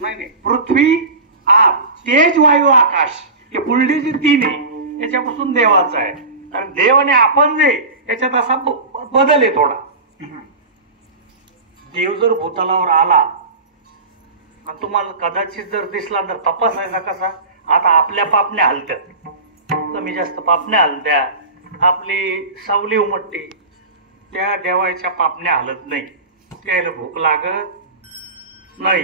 नाही नाही, पृथ्वी आप, तेज, वायू, आकाश हे पुढली जी तीन आहे याच्यापासून देवाचं आहे. आणि देव आणि आपण जे याच्यात असा बदल आहे थोडा. देव जर भूतलावर आला आणि तुम्हाला कदाचित जर दिसला तर तपासायचा कसा. आता आपल्या पापण्या हलत्यात, कमी जास्त पापण्या हलत्या, आपली सावली उमटते, त्या देवाच्या पापण्या हलत नाही, त्याला भूक लागत नाही,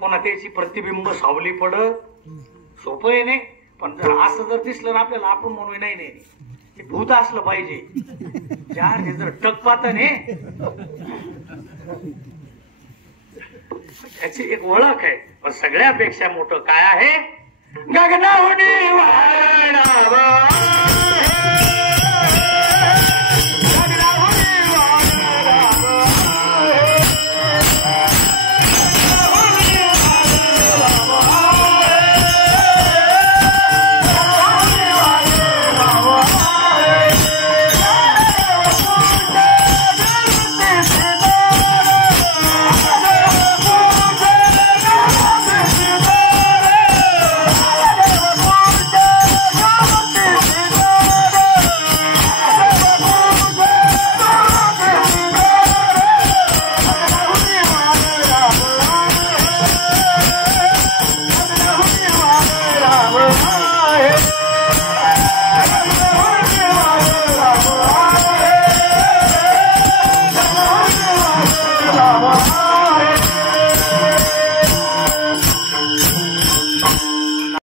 पुन्हा त्याची प्रतिबिंब सावली पडत. सोपं आहे नाही. पण जर असं जर दिसलं ना आपल्याला, आपण म्हणू नाही नाही हे भूत असलं पाहिजे. चार हे जर टक पाहत ने याची एक ओळख आहे. पण सगळ्यापेक्षा मोठं काय आहे, गगनाहून वाढावं